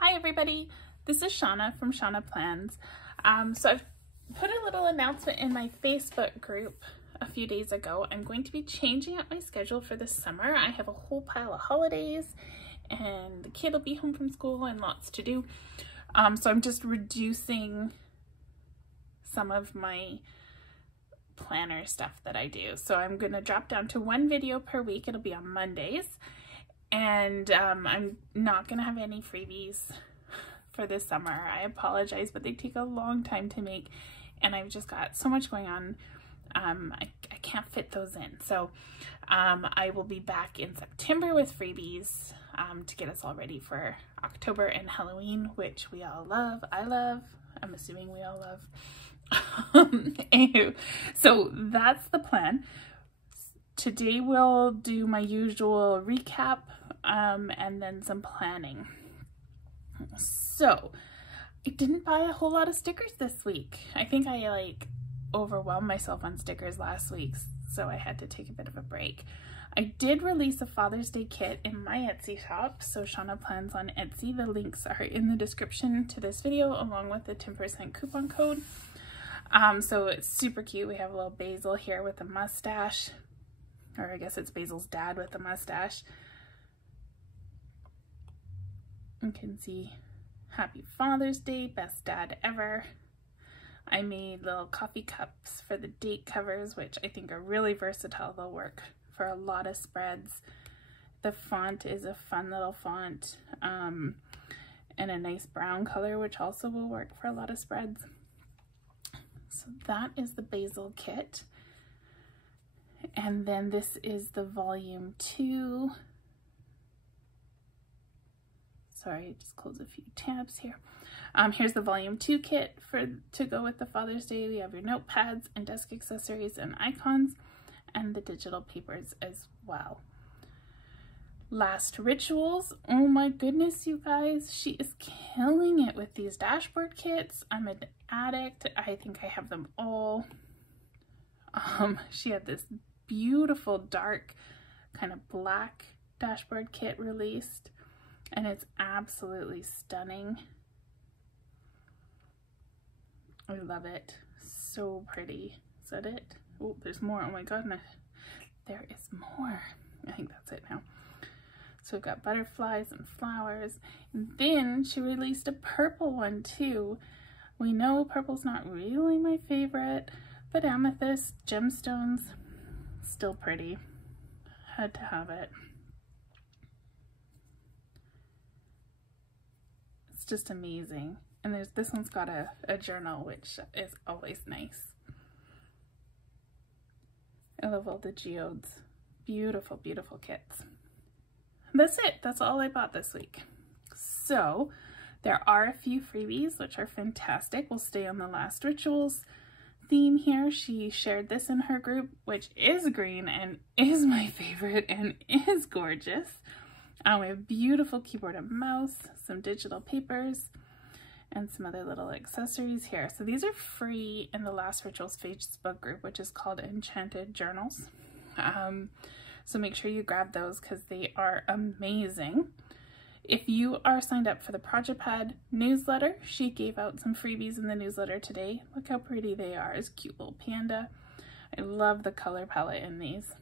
Hi everybody, this is Shauna from Shauna Plans. So I've put a little announcement in my Facebook group a few days ago. I'm going to be changing up my schedule for this summer. I have a whole pile of holidays and the kid will be home from school and lots to do. So I'm just reducing some of my planner stuff that I do. So I'm going to drop down to one video per week. It'll be on Mondays. And I'm not going to have any freebies for this summer. I apologize, but they take a long time to make and I've just got so much going on. I can't fit those in. So I will be back in September with freebies to get us all ready for October and Halloween, which we all love. I love. I'm assuming we all love. Anywho, so that's the plan. Today we'll do my usual recap and then some planning. So I didn't buy a whole lot of stickers this week. I think I overwhelmed myself on stickers last week, so I had to take a bit of a break. I did release a Father's Day kit in my Etsy shop, so Shauna Plans on Etsy. The links are in the description to this video along with the 10% coupon code. So it's super cute. We have a little Basil here with a mustache. Or I guess it's Basil's dad with a mustache. You can see Happy Father's Day, best dad ever. I made little coffee cups for the date covers, which I think are really versatile. They'll work for a lot of spreads. The font is a fun little font and a nice brown color, which also will work for a lot of spreads. So that is the Basil kit. And then this is the volume 2. Sorry, just close a few tabs here. Here's the volume 2 kit to go with the Father's Day. We have your notepads and desk accessories and icons and the digital papers as well. Last Rituals. Oh my goodness, you guys. She is killing it with these dashboard kits. I'm an addict. I think I have them all. She had this beautiful dark kind of black dashboard kit released and it's absolutely stunning. I love it. So pretty. Is that it? Oh, there's more. Oh my goodness. There is more. I think that's it now. So we've got butterflies and flowers. And then she released a purple one too. We know purple's not really my favorite, but amethyst, gemstones, still pretty. Had to have it. It's just amazing. And this one's got a journal, which is always nice. I love all the geodes. Beautiful, beautiful kits. That's it. That's all I bought this week. So there are a few freebies, which are fantastic. We'll stay on the Last Rituals theme here. She shared this in her group, which is green and is my favorite and is gorgeous. We have beautiful keyboard and mouse, some digital papers, and some other little accessories here. So these are free in the Last Rituals Facebook group, which is called Enchanted Journals. So make sure you grab those because they are amazing. If you are signed up for the Project Pad newsletter, she gave out some freebies in the newsletter today. Look how pretty they are. It's a cute little panda. I love the color palette in these.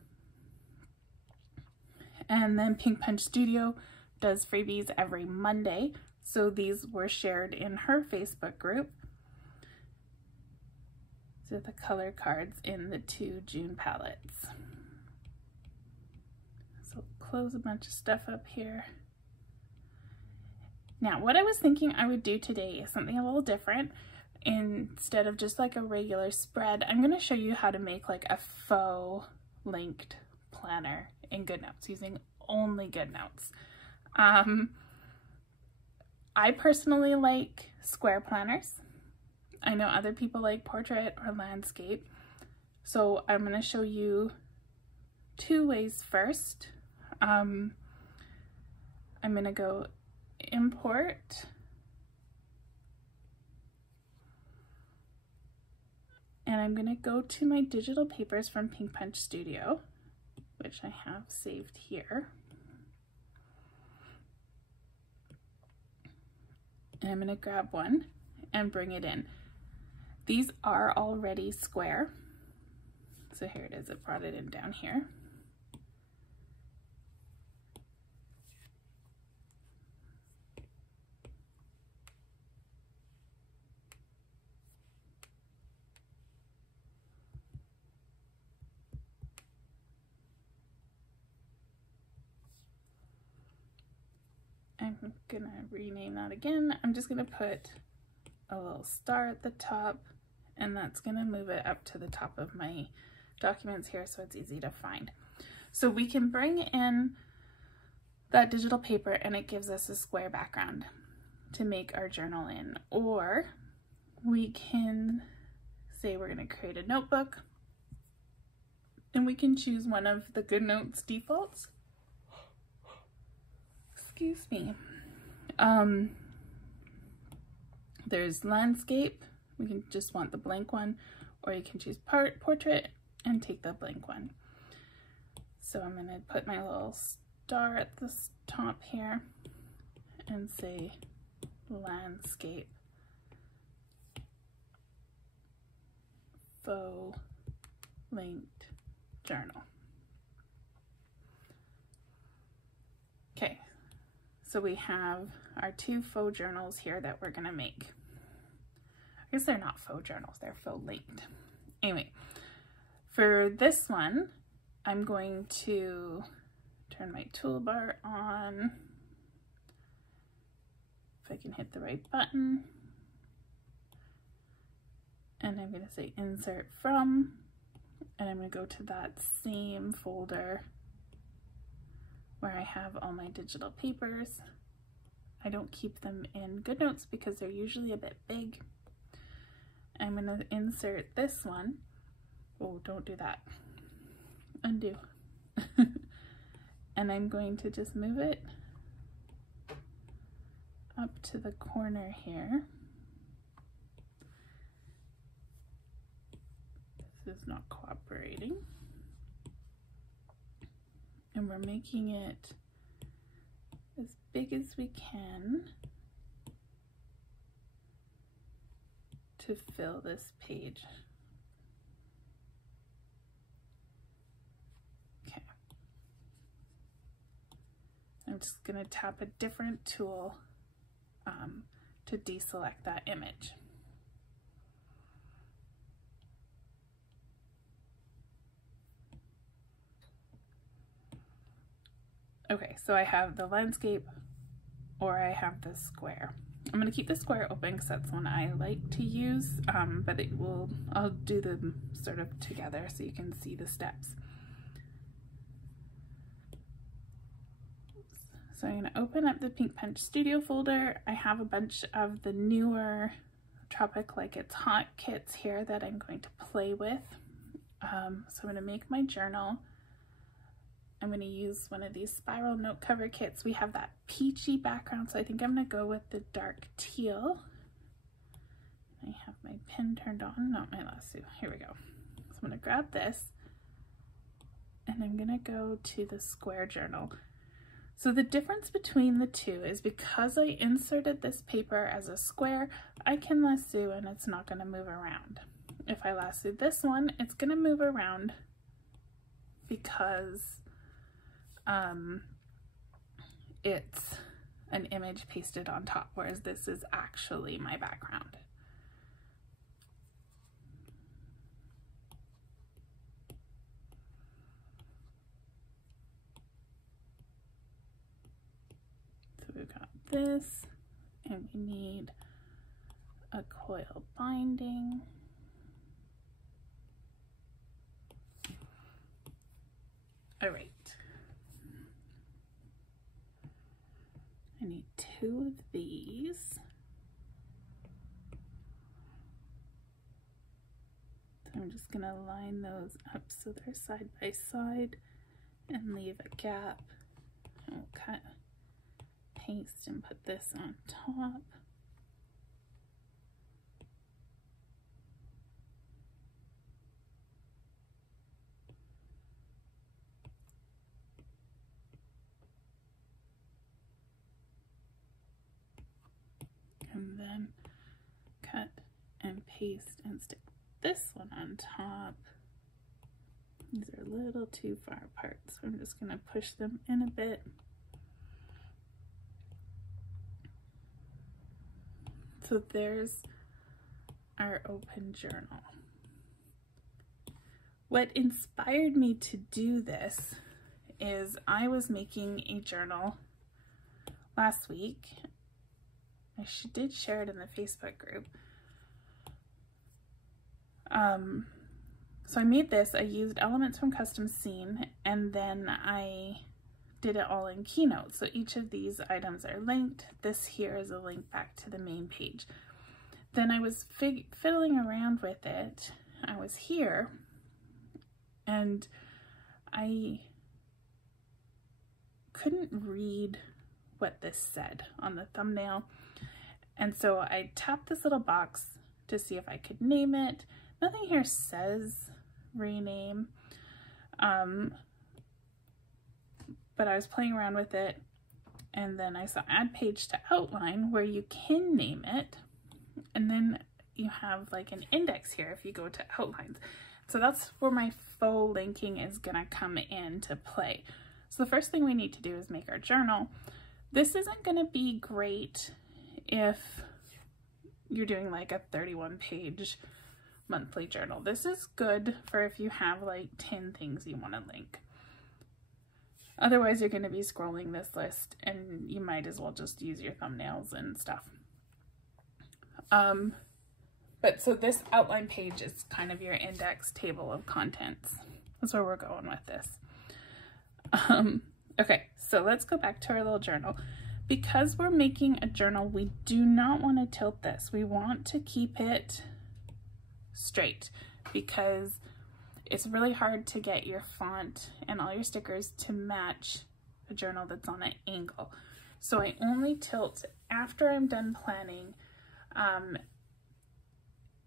And then Pink Punch Studio does freebies every Monday. So these were shared in her Facebook group. So the color cards in the 2 June palettes. So close a bunch of stuff up here. Now, what I was thinking I would do today is something a little different. Instead of just like a regular spread, I'm going to show you how to make like a faux linked planner in Goodnotes using only Goodnotes. I personally like square planners. I know other people like portrait or landscape. So I'm going to show you 2 ways first. I'm going to go import and I'm going to go to my digital papers from Pink Punch Studio, which I have saved here. And I'm going to grab one and bring it in. These are already square. So here it is, it brought it in down here. I'm gonna rename that again. I'm just gonna put a little star at the top, and that's gonna move it up to the top of my documents here so it's easy to find. So we can bring in that digital paper and it gives us a square background to make our journal in, or we can say we're gonna create a notebook and we can choose one of the Goodnotes defaults. Excuse me. There's landscape, we can just want the blank one, or you can choose portrait and take the blank one. So I'm going to put my little star at the top here and say landscape faux-linked journal. Okay. So we have our two faux journals here that we're gonna make. I guess they're not faux journals, they're faux-linked. Anyway, for this one, I'm going to turn my toolbar on. If I can hit the right button. And I'm gonna say insert from, and I'm gonna go to that same folder where I have all my digital papers. I don't keep them in Goodnotes because they're usually a bit big. I'm going to insert this one. Oh, don't do that. Undo. And I'm going to just move it up to the corner here. This is not cooperating. And we're making it as big as we can to fill this page. Okay. I'm just going to tap a different tool to deselect that image. Okay, so I have the landscape or I have the square. I'm going to keep the square open because that's one I like to use, but I'll do them sort of together so you can see the steps. So I'm going to open up the Pink Punch Studio folder. I have a bunch of the newer Tropic Like It's Hot kits here that I'm going to play with. So I'm going to make my journal. I'm going to use one of these spiral note cover kits. We have that peachy background, so I think I'm going to go with the dark teal. I have my pen turned on, not my lasso. Here we go. So I'm going to grab this and I'm going to go to the square journal. So the difference between the two is because I inserted this paper as a square, I can lasso and it's not going to move around. If I lasso this one, it's going to move around because it's an image pasted on top, whereas this is actually my background. So we've got this, and we need a coil binding. All right. I need 2 of these. So I'm just gonna line those up so they're side by side and leave a gap. And we'll cut, paste, and put this on top. paste and stick this one on top. These are a little too far apart, so I'm just going to push them in a bit. So there's our open journal. What inspired me to do this is I was making a journal last week. I did share it in the Facebook group. So I made this, I used elements from Custom Scene, and then I did it all in Keynote. So each of these items are linked. This here is a link back to the main page. Then I was fiddling around with it. I was here, and I couldn't read what this said on the thumbnail. And so I tapped this little box to see if I could name it. Nothing here says rename, but I was playing around with it, and then I saw add page to outline where you can name it, and then you have like an index here if you go to outlines. So that's where my faux linking is gonna come into play. So the first thing we need to do is make our journal. This isn't gonna be great if you're doing like a 31-page monthly journal. This is good for if you have like 10 things you want to link. Otherwise, you're going to be scrolling this list, and you might as well just use your thumbnails and stuff. But so this outline page is kind of your index table of contents. That's where we're going with this. Okay, so let's go back to our little journal. Because we're making a journal, we do not want to tilt this. We want to keep it straight, because it's really hard to get your font and all your stickers to match a journal that's on an angle. So I only tilt after I'm done planning, and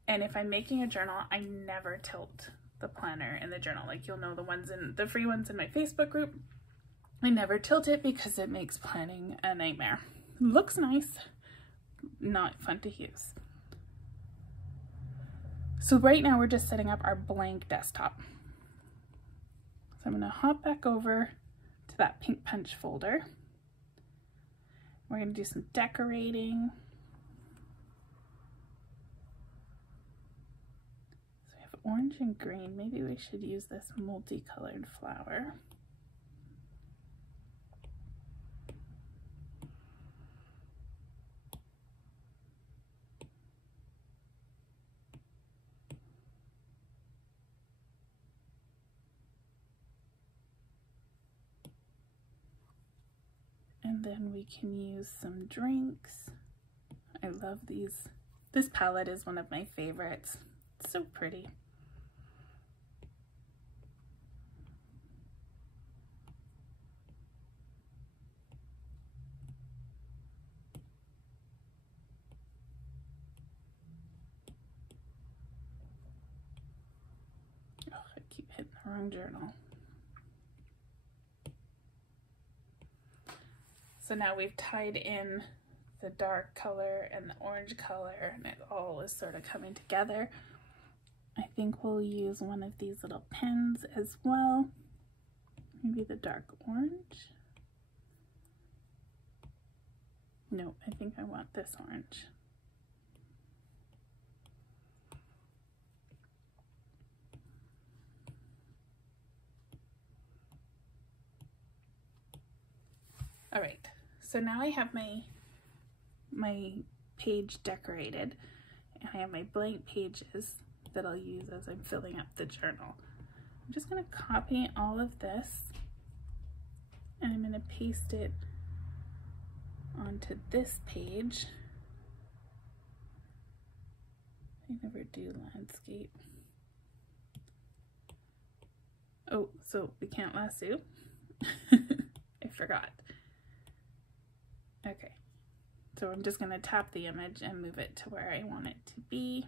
if I'm making a journal, I never tilt the planner and the journal. Like, you'll know the free ones in my Facebook group, I never tilt it because it makes planning a nightmare. Looks nice, not fun to use. So right now we're just setting up our blank desktop. So I'm going to hop back over to that pink punch folder. We're going to do some decorating. So we have orange and green. Maybe we should use this multicolored flower. And then we can use some drinks. I love these. This palette is one of my favorites. It's so pretty. Oh, I keep hitting the wrong journal. So now we've tied in the dark color and the orange color, and it all is sort of coming together. I think we'll use one of these little pens as well. Maybe the dark orange. No, I think I want this orange. All right. So now I have my page decorated, and I have my blank pages that I'll use as I'm filling up the journal. I'm just going to copy all of this, and I'm going to paste it onto this page. I never do landscape. Oh, so we can't lasso. I forgot. Okay, so I'm just going to tap the image and move it to where I want it to be.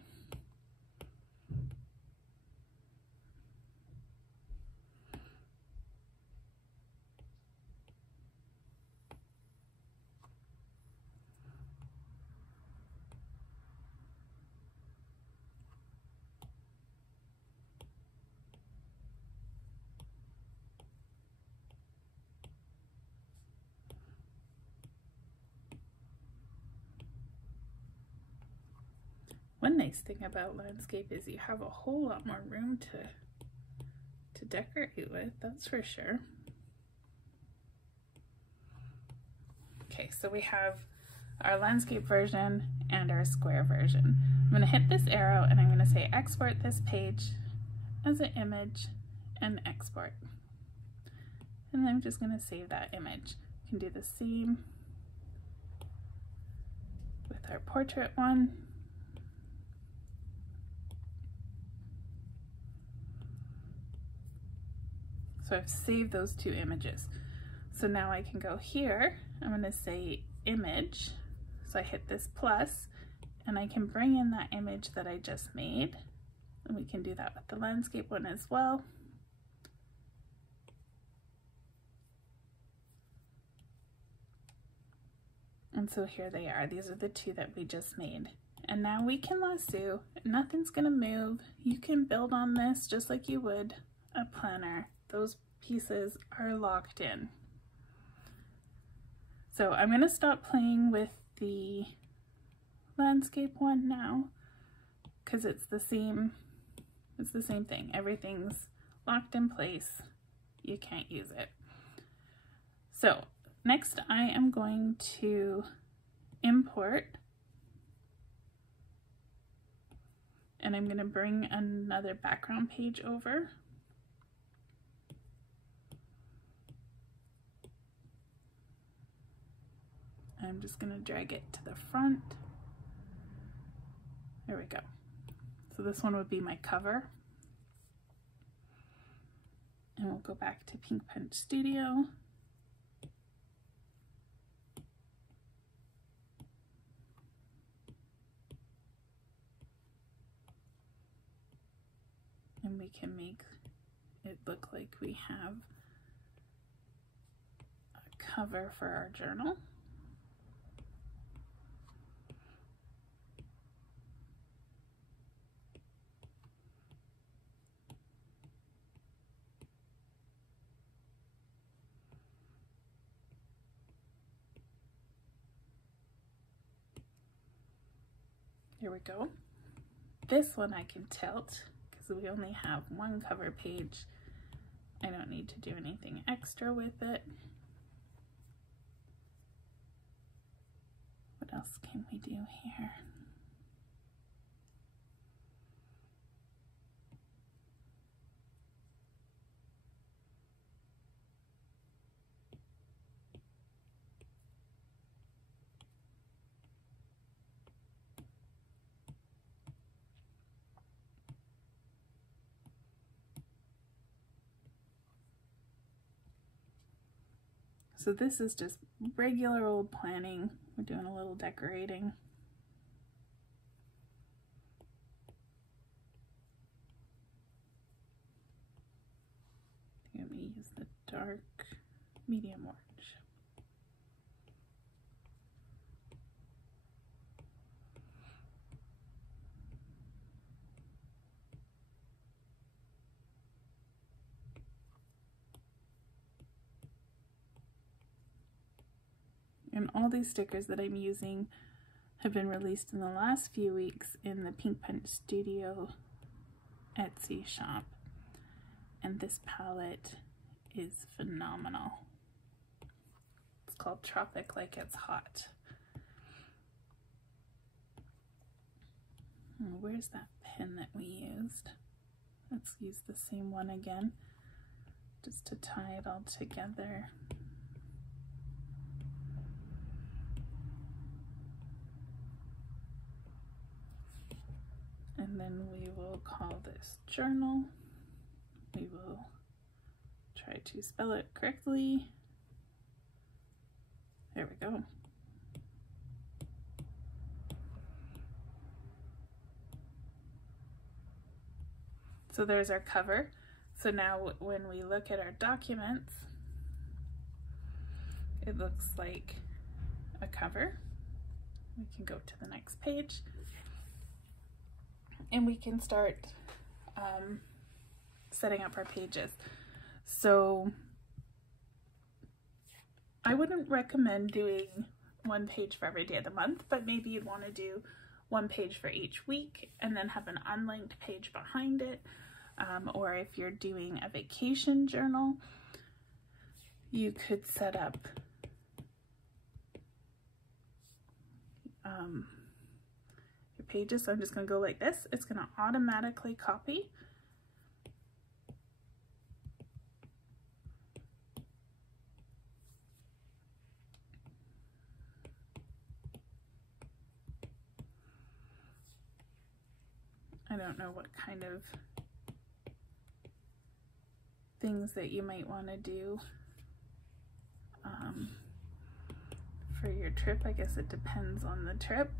One nice thing about landscape is you have a whole lot more room to decorate with, that's for sure. Okay, so we have our landscape version and our square version. I'm going to hit this arrow and I'm going to say export this page as an image and export. And I'm just going to save that image. You can do the same with our portrait one. So I've saved those two images. So now I can go here, I'm going to say image. So I hit this plus and I can bring in that image that I just made. And we can do that with the landscape one as well. And so here they are. These are the two that we just made. And now we can lasso. Nothing's going to move. You can build on this just like you would a planner. Those pieces are locked in. So I'm going to stop playing with the landscape one now because it's the same thing. Everything's locked in place. You can't use it. So next I am going to import, and I'm going to bring another background page over. I'm just going to drag it to the front. There we go. So this one would be my cover. And we'll go back to Pink Punch Studio. And we can make it look like we have a cover for our journal. Here we go. This one I can tilt because we only have one cover page. I don't need to do anything extra with it. What else can we do here? So this is just regular old planning. We're doing a little decorating. Let me use the dark medium orange. And all these stickers that I'm using have been released in the last few weeks in the Pink Punch Studio Etsy shop. And this palette is phenomenal. It's called Tropic Like It's Hot. Where's that pen that we used? Let's use the same one again, just to tie it all together. And then we will call this journal. We will try to spell it correctly. There we go. So there's our cover. So now when we look at our documents, it looks like a cover. We can go to the next page and we can start setting up our pages. So I wouldn't recommend doing one page for every day of the month, but maybe you'd want to do one page for each week and then have an unlinked page behind it. Or if you're doing a vacation journal, you could set up your pages. So I'm just going to go like this. It's going to automatically copy. I don't know what kind of things that you might want to do for your trip. I guess it depends on the trip,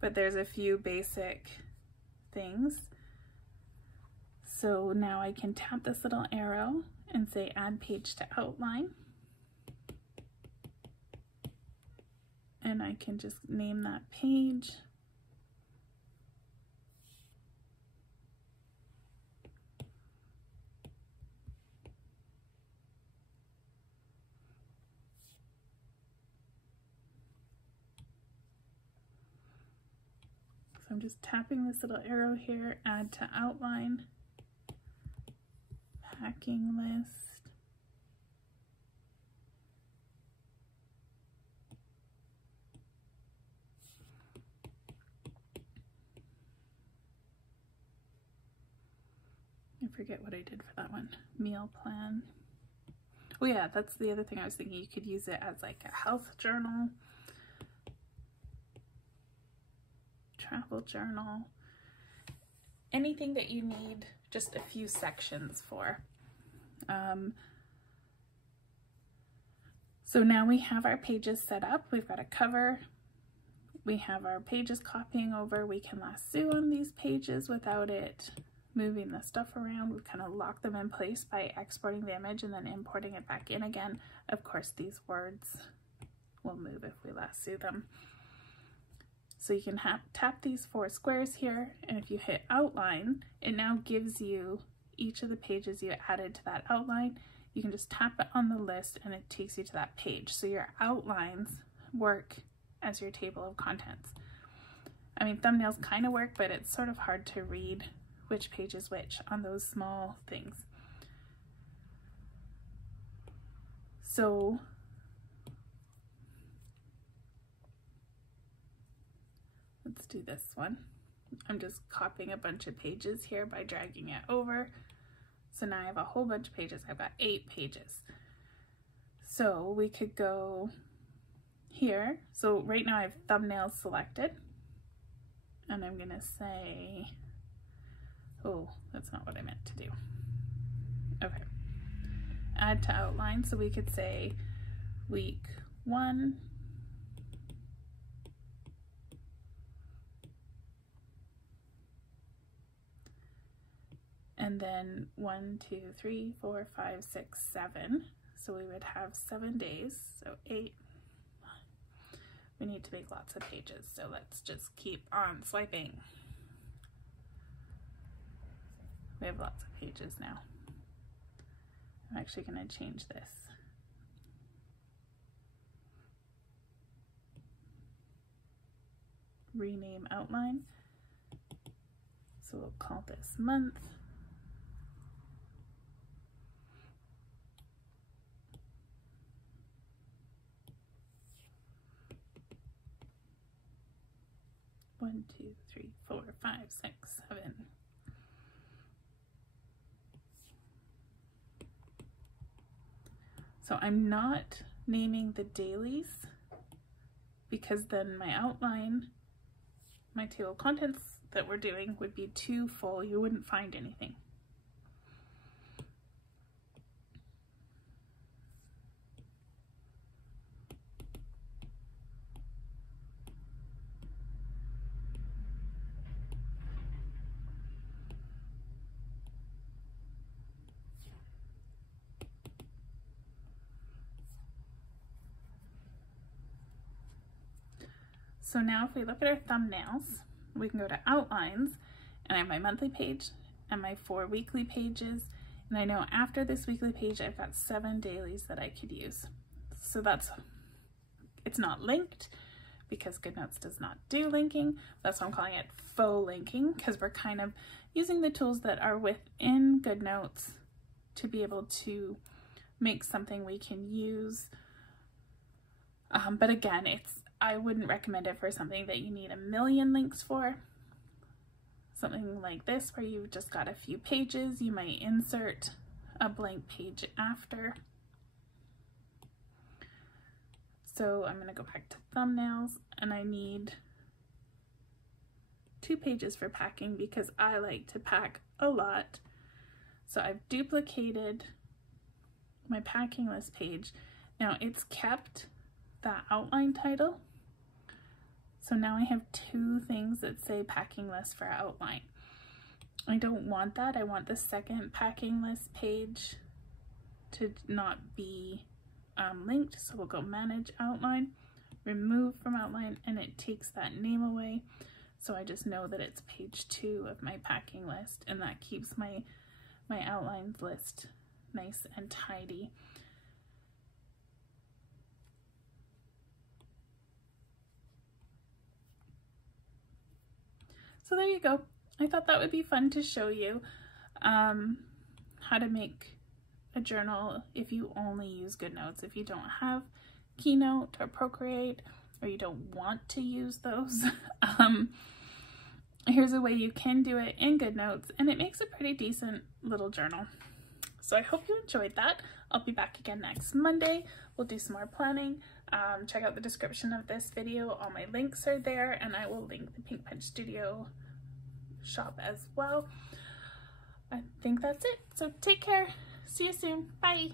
but there's a few basic things. So now I can tap this little arrow and say add page to outline, and I can just name that page. I'm just tapping this little arrow here, add to outline, packing list, I forget what I did for that one, meal plan. Oh yeah, that's the other thing I was thinking. You could use it as like a health journal, travel journal, anything that you need just a few sections for. So now we have our pages set up. We've got a cover. We have our pages copying over. We can lasso on these pages without it moving the stuff around. We kind of lock them in place by exporting the image and then importing it back in again. Of course, these words will move if we lasso them. So you can tap these 4 squares here, and if you hit outline, it now gives you each of the pages you added to that outline. You can just tap it on the list and it takes you to that page. So your outlines work as your table of contents. I mean, thumbnails kind of work, but it's sort of hard to read which page is which on those small things. So let's do this one. I'm just copying a bunch of pages here by dragging it over. So now I have a whole bunch of pages. I've got 8 pages. So we could go here. So right now I have thumbnails selected. And I'm gonna say, oh, that's not what I meant to do. Okay. Add to outline. So we could say week 1. And then 1, 2, 3, 4, 5, 6, 7. So we would have 7 days. So 8. We need to make lots of pages. So let's just keep on swiping. We have lots of pages now. I'm actually going to change this. Rename outline. So we'll call this month. One, 2, 3, 4, 5, 6, 7. So I'm not naming the dailies because then my outline, my table of contents that we're doing would be too full. You wouldn't find anything. So now if we look at our thumbnails, we can go to outlines, and I have my monthly page and my 4 weekly pages. And I know after this weekly page, I've got 7 dailies that I could use. So it's not linked, because Goodnotes does not do linking. That's why I'm calling it faux linking, because we're kind of using the tools that are within Goodnotes to be able to make something we can use. But again, I wouldn't recommend it for something that you need a million links for. Something like this where you've just got a few pages, you might insert a blank page after. So I'm going to go back to thumbnails, and I need 2 pages for packing because I like to pack a lot. So I've duplicated my packing list page. Now it's kept that outline title. So now I have 2 things that say packing list for outline. I don't want that. I want the second packing list page to not be linked. So we'll go manage outline, remove from outline, and it takes that name away. So I just know that it's page 2 of my packing list, and that keeps my outlines list nice and tidy. So there you go. I thought that would be fun to show you how to make a journal if you only use Goodnotes. If you don't have Keynote or Procreate, or you don't want to use those, here's a way you can do it in Goodnotes, and it makes a pretty decent little journal. So I hope you enjoyed that. I'll be back again next Monday. We'll do some more planning. Check out the description of this video. All my links are there, and I will link the Pink Punch Studio shop as well. I think that's it. So take care. See you soon. Bye.